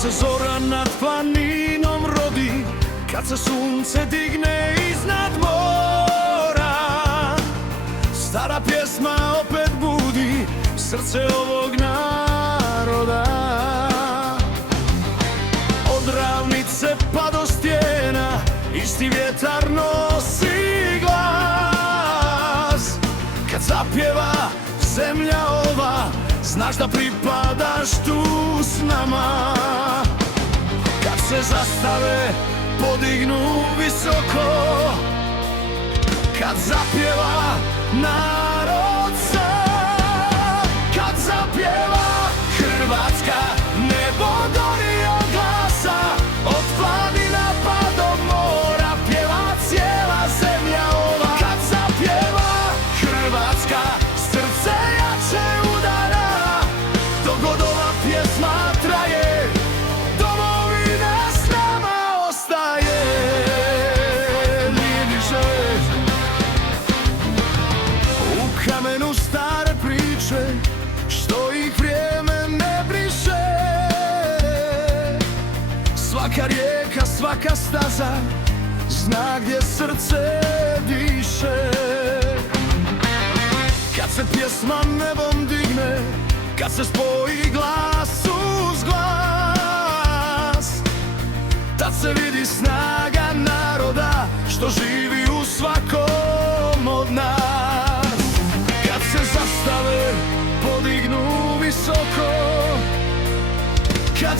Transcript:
se zora nad planinom rodi, kad se sunce digne iznad mora, stara pjesma opet budi srce ovog naroda. Od ravnice pa do stijena isti vjetar nosi glas. Kad zapjeva zemlja ova, znaš da pripadaš tu s nama. Kad se zastave podignu visoko, kad zapjeva narod sam, kad zapjeva Hrvatska, nebo gori od glasa, od planina pa do mora, pjeva cijela zemlja ova. Kad zapjeva Hrvatska, srce jače udara, dok god ova pjesma traje, domovina s nama ostaje. U kamenu stare priče, što ih vrijeme ne briše. Svaka rijeka, svaka staza zna gdje srce diše. Kad se pjesma nebom digne, kad se spoji glas uz glas, tad se vidi snaga naroda što živi u svakom od nas. Kad se zastave podignu visoko, kad